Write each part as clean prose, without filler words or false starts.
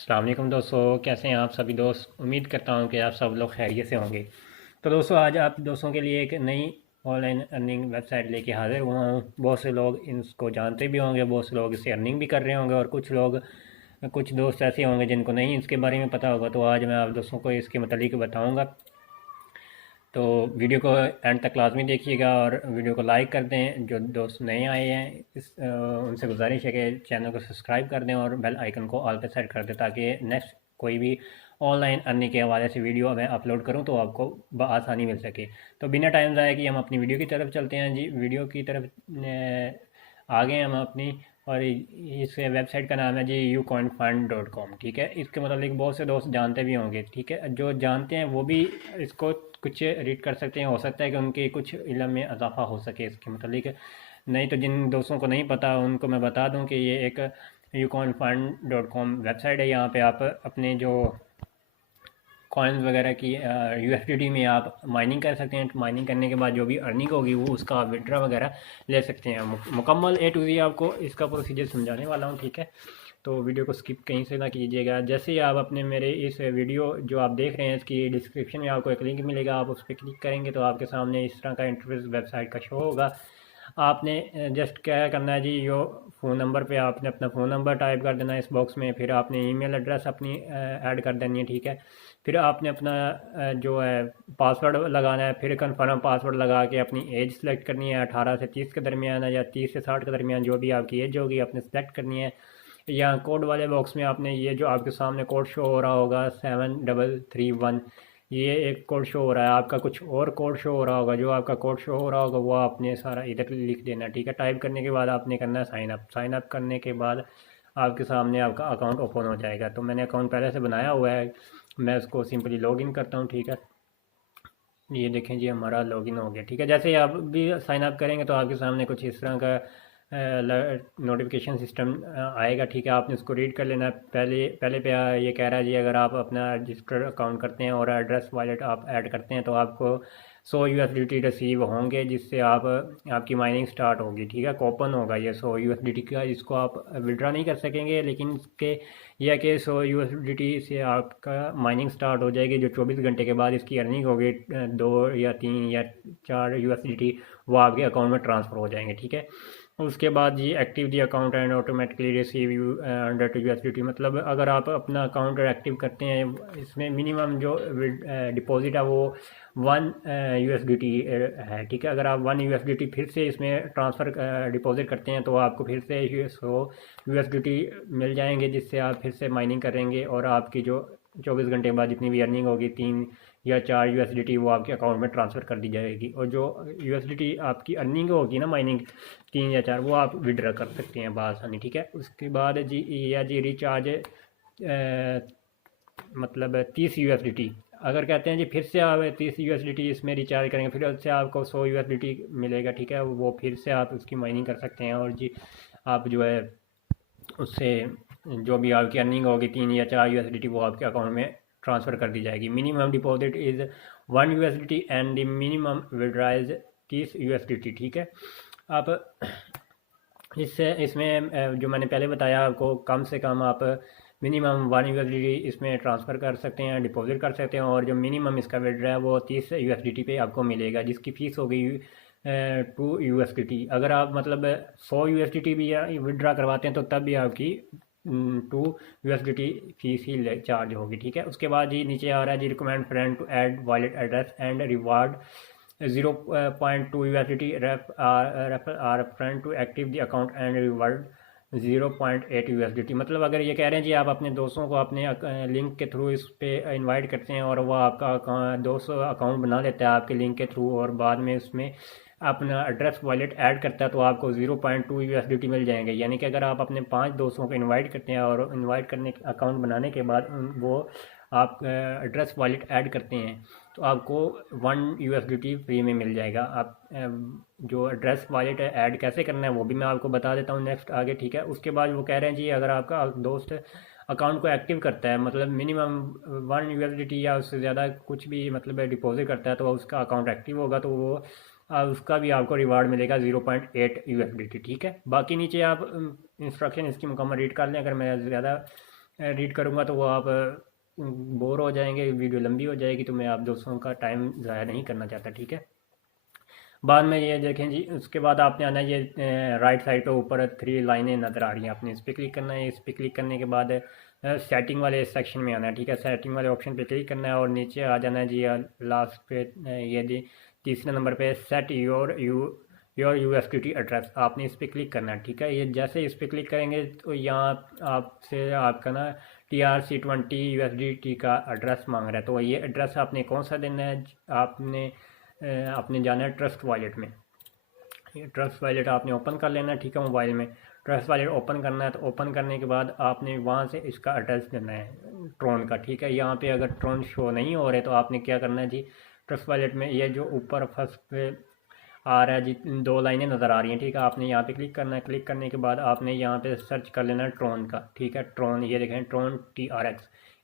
अस्सलाम वालेकुम दोस्तों, कैसे हैं आप सभी दोस्त। उम्मीद करता हूं कि आप सब लोग खैरियत से होंगे। तो दोस्तों, आज आप दोस्तों के लिए एक नई ऑनलाइन अर्निंग वेबसाइट लेके हाजिर हुआ हूं। बहुत से लोग इसको जानते भी होंगे, बहुत से लोग इससे अर्निंग भी कर रहे होंगे, और कुछ दोस्त ऐसे होंगे जिनको नहीं इसके बारे में पता होगा। तो आज मैं आप दोस्तों को इसके मतलब बताऊँगा। तो वीडियो को एंड तक लाजमी देखिएगा और वीडियो को लाइक कर दें। जो दोस्त नए आए हैं उनसे गुजारिश है कि चैनल को सब्सक्राइब कर दें और बेल आइकन को ऑल पे सेट कर दें, ताकि नेक्स्ट कोई भी ऑनलाइन अर्निंग के हवाले से वीडियो मैं अपलोड करूं तो आपको आसानी मिल सके। तो बिना टाइम ज़ाया कि हम अपनी वीडियो की तरफ चलते हैं जी। वीडियो की तरफ आ गए हम अपनी। और इस वेबसाइट का नाम है जी ucoinfund.com। ठीक है, इसके मतलब बहुत से दोस्त जानते भी होंगे। ठीक है, जो जानते हैं वो भी इसको कुछ रीड कर सकते हैं। हो सकता है कि उनके कुछ इल्म में इजाफा हो सके इसके मतलब। नहीं तो जिन दोस्तों को नहीं पता उनको मैं बता दूं कि ये एक ucoinfund.com वेबसाइट है। यहाँ पे आप अपने जो कॉइन्स वगैरह की यूएसडीटी में आप माइनिंग कर सकते हैं। माइनिंग करने के बाद जो भी अर्निंग होगी वो उसका आप विड्रा वगैरह ले सकते हैं। मुकम्मल ए टू ज़ी आपको इसका प्रोसीजर समझाने वाला हूँ। ठीक है, तो वीडियो को स्किप कहीं से ना कीजिएगा। जैसे ही आप अपने मेरे इस वीडियो जो आप देख रहे हैं इसकी डिस्क्रिप्शन में आपको एक लिंक मिलेगा, आप उस पर क्लिक करेंगे तो आपके सामने इस तरह का इंटरफेस वेबसाइट का शो होगा। आपने जस्ट क्या करना है जी, यो फ़ोन नंबर पे आपने अपना फ़ोन नंबर टाइप कर देना है इस बॉक्स में। फिर आपने ईमेल एड्रेस अपनी ऐड कर देनी है। ठीक है, फिर आपने अपना जो है पासवर्ड लगाना है। फिर कन्फर्म पासवर्ड लगा के अपनी एज सेलेक्ट करनी है। 18 से 30 के दरमियान है या 30 से 60 के दरमियान, जो भी आपकी एज होगी आपने सेलेक्ट करनी है। या कोड वाले बॉक्स में आपने ये जो आपके सामने कोड शो हो रहा होगा 7331, ये एक कोड शो हो रहा है। आपका कुछ और कोड शो हो रहा होगा, जो आपका कोड शो हो रहा होगा वो आपने सारा इधर लिख देना। ठीक है, टाइप करने के बाद आपने करना है साइन अप। साइन अप करने के बाद आपके सामने आपका अकाउंट ओपन हो जाएगा। तो मैंने अकाउंट पहले से बनाया हुआ है, मैं उसको सिंपली लॉगिन करता हूँ। ठीक है, ये देखें जी हमारा लॉगिन हो गया। ठीक है, जैसे ही आप भी साइन अप करेंगे तो आपके सामने कुछ इस तरह का नोटिफिकेशन सिस्टम आएगा। ठीक है, आपने उसको रीड कर लेना है। पहले पहले पे ये कह रहा है जी, अगर आप अपना रजिस्टर्ड अकाउंट करते हैं और एड्रेस वॉलेट आप ऐड करते हैं तो आपको 100 यूएसडीटी रिसीव होंगे, जिससे आपकी माइनिंग स्टार्ट होगी। ठीक है, कूपन होगा ये 100 यूएसडीटी का, इसको आप विड्रा नहीं कर सकेंगे, लेकिन इसके यह कि 100 यूएसडीटी से आपका माइनिंग स्टार्ट हो जाएगी। जो 24 घंटे के बाद इसकी अर्निंग होगी 2 या 3 या 4 यूएसडीटी, वो आपके अकाउंट में ट्रांसफ़र हो जाएंगे। ठीक है, उसके बाद ये active the account and automatically receive you 100 USDT. मतलब अगर आप अपना अकाउंट एक्टिव करते हैं, इसमें मिनिमम जो डिपॉजिट है वो 1 यूएसडीटी है। ठीक है, अगर आप 1 यूएसडीटी फिर से इसमें ट्रांसफ़र डिपॉजिट करते हैं तो आपको फिर से 100 यूएसडीटी मिल जाएंगे, जिससे आप फिर से माइनिंग करेंगे और आपकी जो 24 घंटे बाद जितनी भी अर्निंग होगी 3 या 4 यूएसडीटी वो आपके अकाउंट में ट्रांसफ़र कर दी जाएगी। और जो यूएसडीटी आपकी अर्निंग होगी ना माइनिंग 3 या 4, वो आप विड्रा कर सकते हैं बआसानी। ठीक है, उसके बाद जी या जी रिचार्ज मतलब 30 यूएसडीटी। अगर कहते हैं जी फिर से आप 30 यूएसडीटी इसमें रिचार्ज करेंगे फिर से आपको 100 यूएसडीटी मिलेगा। ठीक है, वो फिर से आप उसकी माइनिंग कर सकते हैं और जी आप जो है उससे जो भी आपकी अर्निंग होगी 3 या 4 यूएसडीटी वो आपके अकाउंट में ट्रांसफ़र कर दी जाएगी। Minimum deposit is 1 USDT and the minimum withdraw is 30 USDT. ठीक है, आप इससे इसमें जो मैंने पहले बताया आपको, कम से कम आप मिनिमम 1 यूएसडीटी इसमें ट्रांसफ़र कर सकते हैं, डिपॉजिट कर सकते हैं। और जो मिनिमम इसका विड्रा है वो 30 यूएसडीटी पे आपको मिलेगा, जिसकी फ़ीस होगी 2 यूएसडीटी। अगर आप मतलब 100 यूएसडीटी भी विड्रा करवाते हैं तो तब भी आपकी 2 यूएसडीटी फीस ही चार्ज होगी। ठीक है, उसके बाद जी नीचे आ रहा है जी recommend friend to add wallet address and reward 0.2 USDT refer our friend to active the account and reward 0.8 USDT. मतलब अगर ये कह रहे हैं जी आप अपने दोस्तों को अपने लिंक के थ्रू इस पे इनवाइट करते हैं और वो आपका दोस्त अकाउंट बना लेता है आपके लिंक के थ्रू, और बाद में उसमें अपना एड्रेस वॉलेट ऐड करता है तो आपको 0.2 यूएसडीटी मिल जाएंगे। यानी कि अगर आप अपने 5 दोस्तों को इनवाइट करते हैं और इनवाइट करने अकाउंट बनाने के बाद वो आप एड्रेस वॉलेट ऐड करते हैं तो आपको 1 यूएसडीटी फ्री में मिल जाएगा। आप जो एड्रेस वॉलेट ऐड कैसे करना है वो भी मैं आपको बता देता हूँ नेक्स्ट आगे। ठीक है, उसके बाद वो कह रहे हैं जी अगर आपका दोस्त अकाउंट को एक्टिव करता है, मतलब मिनिमम 1 यूएसडीटी या उससे ज़्यादा कुछ भी मतलब डिपॉजिट करता है, तो उसका अकाउंट एक्टिव होगा तो वो उसका भी आपको रिवार्ड मिलेगा 0.8 यूएसडीटी। ठीक है, बाकी नीचे आप इंस्ट्रक्शन इसकी मुकम्मल रीड कर लें। अगर मैं ज़्यादा रीड करूँगा तो वो आप बोर हो जाएंगे, वीडियो लंबी हो जाएगी, तो मैं आप दोस्तों का टाइम ज़ाया नहीं करना चाहता, ठीक है। बाद में ये देखें जी, उसके बाद आपने आना है ये राइट साइड पे ऊपर 3 लाइनें नज़र आ रही हैं, आपने इस पर क्लिक करना है। इस पर क्लिक करने के बाद सेटिंग वाले सेक्शन में आना है, ठीक है। सेटिंग वाले ऑप्शन पे क्लिक करना है और नीचे आ जाना है जी लास्ट पे ये जी तीसरे नंबर पे सेट योर यूएसडीटी एड्रेस, आपने इस पर क्लिक करना है, ठीक है। ये जैसे इस पर क्लिक करेंगे तो यहाँ आपसे आपका ना TRC20 USDT का एड्रेस मांग रहा है। तो ये एड्रेस आपने कौन सा देना है, आपने जाना है ट्रस्ट वॉलेट में। ये ट्रस्ट वॉलेट आपने ओपन कर लेना है, ठीक है। मोबाइल में ट्रस्ट वॉलेट ओपन करना है, तो ओपन करने के बाद आपने वहाँ से इसका एड्रेस देना है ट्रोन का, ठीक है। यहाँ पे अगर ट्रोन शो नहीं हो रहे तो आपने क्या करना है जी, ट्रस्ट वॉलेट में ये जो ऊपर फर्स्ट पे आ रहा है जी 2 लाइनें नज़र आ रही हैं, ठीक है। आपने यहाँ पे क्लिक करना है। क्लिक करने के बाद आपने यहाँ पे सर्च कर लेना है ट्रोन का, ठीक है। ट्रोन ये देखें ट्रोन TRX,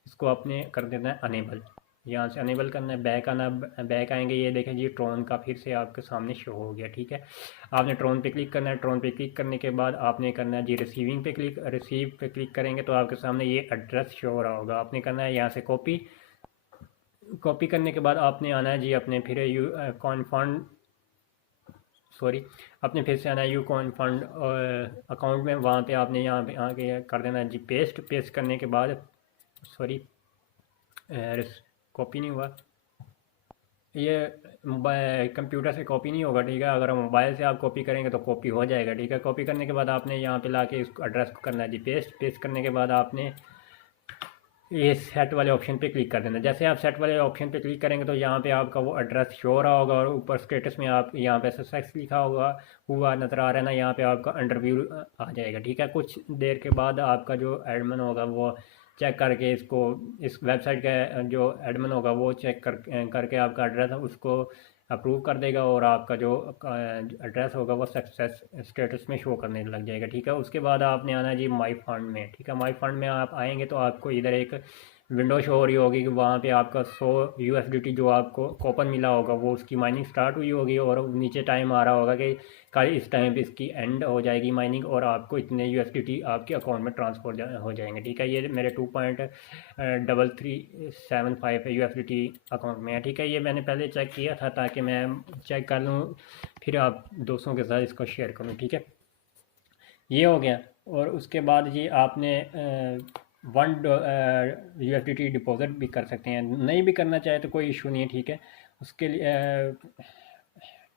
इसको आपने कर देना है अनेबल। यहाँ से अनेबल करना है, बैक आना, बैक आएंगे, ये देखें जी ट्रोन का फिर से आपके सामने शो हो गया, ठीक है। आपने ट्रोन पे क्लिक करना है। ट्रोन पे क्लिक करने के बाद आपने करना है जी रिसीविंग पे क्लिक। रिसीव पे क्लिक करेंगे तो आपके सामने ये एड्रेस शो हो रहा होगा, आपने करना है यहाँ से कॉपी। कॉपी करने के बाद आपने आना है जी अपने फिर कॉन्फंड सॉरी अपने फिर से आना है यूकॉन फंड अकाउंट में, वहाँ पे आपने यहाँ पे आके कर देना है जी पेस्ट। पेस्ट करने के बाद सॉरी कॉपी नहीं हुआ, ये मोबाइल कंप्यूटर से कॉपी नहीं होगा, ठीक है। अगर मोबाइल से आप कॉपी करेंगे तो कॉपी हो जाएगा, ठीक है। कॉपी करने के बाद आपने यहाँ पे लाके इसको एड्रेस को करना है जी पेस्ट। पेस्ट करने के बाद आपने ये सेट वाले ऑप्शन पे क्लिक कर देना। जैसे आप सेट वाले ऑप्शन पे क्लिक करेंगे तो यहाँ पे आपका वो एड्रेस शो हो रहा होगा और ऊपर स्टेटस में आप यहाँ पे सक्सेस लिखा होगा हुआ नज़र आ रहा है ना, यहाँ पे आपका इंटरव्यू आ जाएगा, ठीक है। कुछ देर के बाद आपका जो एडमिन होगा वो चेक करके इसको, इस वेबसाइट का जो एडमिन होगा वो चेक करके आपका एड्रेस उसको अप्रूव कर देगा और आपका जो एड्रेस होगा वो सक्सेस स्टेटस में शो करने लग जाएगा, ठीक है। उसके बाद आपने आना है जी माई फंड में, ठीक है। माई फंड में आप आएंगे तो आपको इधर एक विंडो शो हो रही होगी कि वहाँ पे आपका 100 USDT जो आपको कूपन मिला होगा वो उसकी माइनिंग स्टार्ट हुई होगी और नीचे टाइम आ रहा होगा कि कल इस टाइम पे इसकी एंड हो जाएगी माइनिंग और आपको इतने USDT आपके अकाउंट में ट्रांसफर हो जाएंगे, ठीक है। ये मेरे 2.3375 USDT अकाउंट में है, ठीक है। ये मैंने पहले चेक किया था ताकि मैं चेक कर लूँ फिर आप दोस्तों के साथ इसको शेयर करूँ, ठीक है। ये हो गया। और उसके बाद ये आपने 1 USDT डिपॉजिट भी कर सकते हैं, नहीं भी करना चाहे तो कोई इशू नहीं है, ठीक है। उसके लिए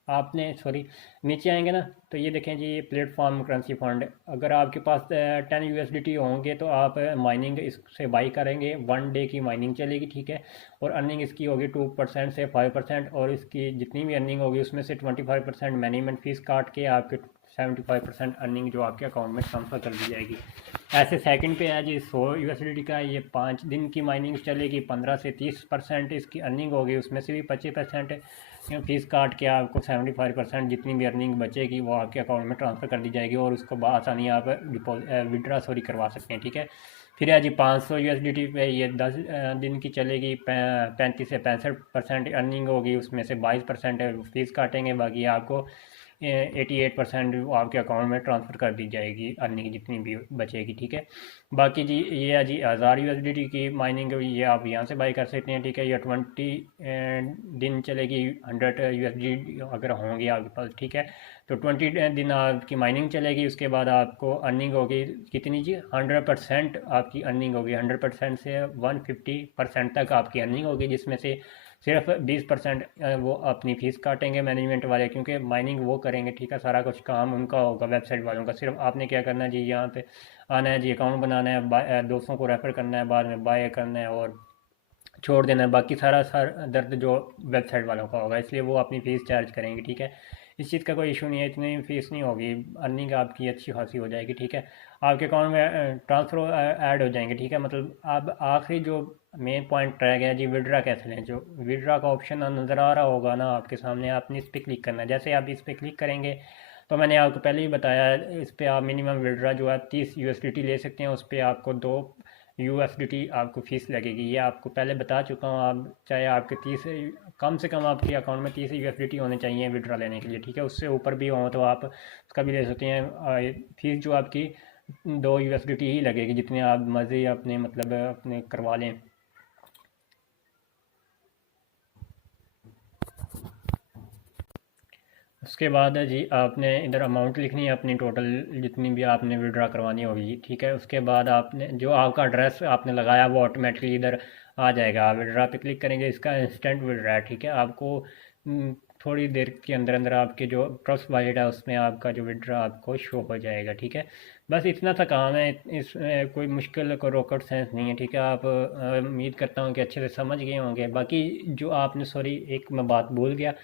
आपने सॉरी नीचे आएंगे ना तो ये देखें जी ये प्लेटफॉर्म करेंसी फंड, अगर आपके पास 10 USDT होंगे तो आप माइनिंग इससे बाई करेंगे, 1 डे की माइनिंग चलेगी, ठीक है। और अर्निंग इसकी होगी 2% से 5% और इसकी जितनी भी अर्निंग होगी उसमें से 25% मैनेजमेंट फ़ीस काट के आपके 75% अर्निंग जो आपके अकाउंट में ट्रांसफ़र कर दी जाएगी। ऐसे सेकंड पे है जी 100 USDT का, ये 5 दिन की माइनिंग चलेगी, 15 से 30% इसकी अर्निंग होगी, उसमें से भी 25% फीस काट के आपको 75% जितनी भी अर्निंग बचेगी वो आपके अकाउंट में ट्रांसफ़र कर दी जाएगी और उसको आसानी आप विड्रा करवा सकते हैं, ठीक है। फिर है जी 500 USDT पे ये 10 दिन की चलेगी, 35 से 65% अर्निंग होगी, उसमें से 22% फीस काटेंगे, बाकी आपको 88% आपके अकाउंट में ट्रांसफ़र कर दी जाएगी अर्निंग जितनी भी बचेगी, ठीक है। बाकी जी ये है जी 1000 USDT की माइनिंग, ये आप यहाँ से बाई कर सकते हैं, ठीक है। या 20 दिन चलेगी, 100 USDT अगर होंगे आपके पास, ठीक है। तो 20 दिन आपकी माइनिंग चलेगी, उसके बाद आपको अर्निंग होगी कितनी जी 100% आपकी अर्निंग होगी, 100% से 150% तक आपकी अर्निंग होगी, जिसमें से सिर्फ 20% वो अपनी फ़ीस काटेंगे मैनेजमेंट वाले, क्योंकि माइनिंग वो करेंगे, ठीक है। सारा कुछ काम उनका होगा वेबसाइट वालों का, सिर्फ आपने क्या करना है जी यहाँ पे आना है जी, अकाउंट बनाना है, दोस्तों को रेफ़र करना है, बाद में बाय करना है और छोड़ देना है, बाकी सारा दर्द जो वेबसाइट वालों का होगा, इसलिए वो अपनी फ़ीस चार्ज करेंगे, ठीक है। इस चीज़ का कोई इशू नहीं है, इतनी फ़ीस नहीं होगी, अर्निंग आपकी अच्छी खासी हो जाएगी, ठीक है। आपके अकाउंट में ट्रांसफ़र ऐड हो जाएंगे, ठीक है। मतलब अब आखिरी जो मेन पॉइंट रह गया जी विड्रा कैसे लें, जो विड्रा का ऑप्शन नज़र आ रहा होगा ना आपके सामने, आपने इस पर क्लिक करना है। जैसे आप इस पर क्लिक करेंगे तो मैंने आपको पहले ही बताया, इस पर आप मिनिमम विड्रा जो है 30 USDT ले सकते हैं, उस पर आपको 2 USDT आपको फ़ीस लगेगी, ये आपको पहले बता चुका हूँ। आप चाहे आपके 30 कम से कम आपके अकाउंट में 30 USDT होने चाहिए विड्रा लेने के लिए, ठीक है। उससे ऊपर भी हो तो आप उसका भी ले सकते हैं। फ़ीस जो आपकी 2 USDT ही लगेगी, जितने आप मर्ज़ी अपने मतलब अपने करवा लें। उसके बाद है जी, आपने इधर अमाउंट लिखनी है अपनी, टोटल जितनी भी आपने विड्रा करवानी होगी, ठीक है। उसके बाद आपने जो आपका एड्रेस आपने लगाया वो ऑटोमेटिकली इधर आ जाएगा। आप विड्रा पे क्लिक करेंगे, इसका इंस्टेंट विड्रा है, ठीक है। आपको थोड़ी देर के अंदर अंदर आपके जो ट्रस्ट वॉलेट है उसमें आपका जो विड्रा आपको शो हो जाएगा, ठीक है। बस इतना सा काम है, इसमें कोई मुश्किल कोई रॉकेट साइंस नहीं है, ठीक है। आप उम्मीद करता हूँ कि अच्छे से समझ गए होंगे। बाकी जो आपने, सॉरी एक मैं बात भूल गया,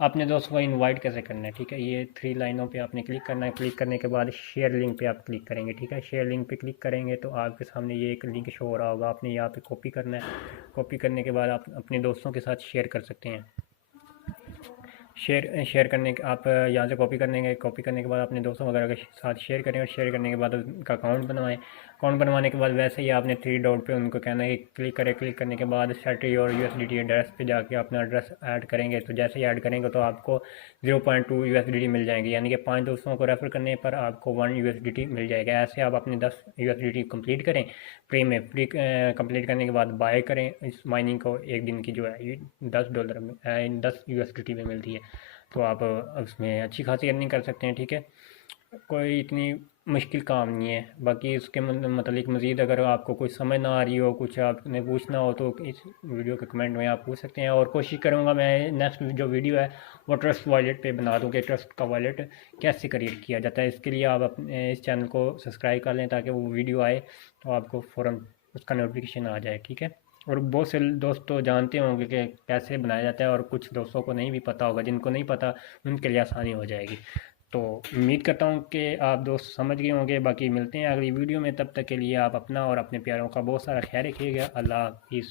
अपने दोस्तों को इनवाइट कैसे करना है, ठीक है। ये 3 लाइनों पे आपने क्लिक करना है। क्लिक करने के बाद शेयर लिंक पे आप क्लिक करेंगे, ठीक है। शेयर लिंक पे क्लिक करेंगे तो आपके सामने ये एक लिंक शो हो रहा होगा, आपने यहाँ पे कॉपी करना है। कॉपी करने के बाद आप अपने दोस्तों के साथ शेयर कर सकते हैं। शेयर करने के आप यहाँ से कॉपी करने के बाद अपने दोस्तों वगैरह के साथ शेयर करें, और शेयर करने के बाद उनका अकाउंट बनवाएं। अकाउंट बनवाने के बाद वैसे ही आपने 3 डॉट पे उनको कहना है कि क्लिक करें। क्लिक करने के बाद सेट योर USDT एड्रेस पे जाके अपना एड्रेस ऐड करेंगे। तो जैसे ही ऐड करेंगे तो आपको 0.2 USDT मिल जाएंगे, यानी कि 5 दोस्तों को रेफ़र करने पर आपको 1 USDT मिल जाएगा। ऐसे आप अपने 10 USDT कंप्लीट करें फ्री कंप्लीट करने के बाद बाय करें। इस माइनिंग को एक दिन की जो है ये $10 में 10 USDT में मिलती है। तो आप उसमें अच्छी खासी अर्निंग कर सकते हैं, ठीक है। कोई इतनी मुश्किल काम नहीं है। बाकी उसके मतलब मज़ीद अगर आपको कुछ समझ ना आ रही हो, कुछ आपने पूछना हो, तो इस वीडियो के कमेंट में आप पूछ सकते हैं। और कोशिश करूँगा मैं नेक्स्ट जो वीडियो है वो ट्रस्ट वॉलेट पे बना दूँ कि ट्रस्ट का वॉलेट कैसे क्रिएट किया जाता है। इसके लिए आप अपने इस चैनल को सब्सक्राइब कर लें ताकि वो वीडियो आए तो आपको फ़ौरन उसका नोटिफिकेशन आ जाए, ठीक है। और बहुत से दोस्त तो जानते होंगे कि कैसे बनाया जाता है, और कुछ दोस्तों को नहीं भी पता होगा। जिनको नहीं पता उनके लिए आसानी हो जाएगी। तो उम्मीद करता हूँ कि आप दोस्त समझ गए होंगे। बाकी मिलते हैं अगली वीडियो में, तब तक के लिए आप अपना और अपने प्यारों का बहुत सारा ख्याल रखिएगा। अल्लाह हाफिज़।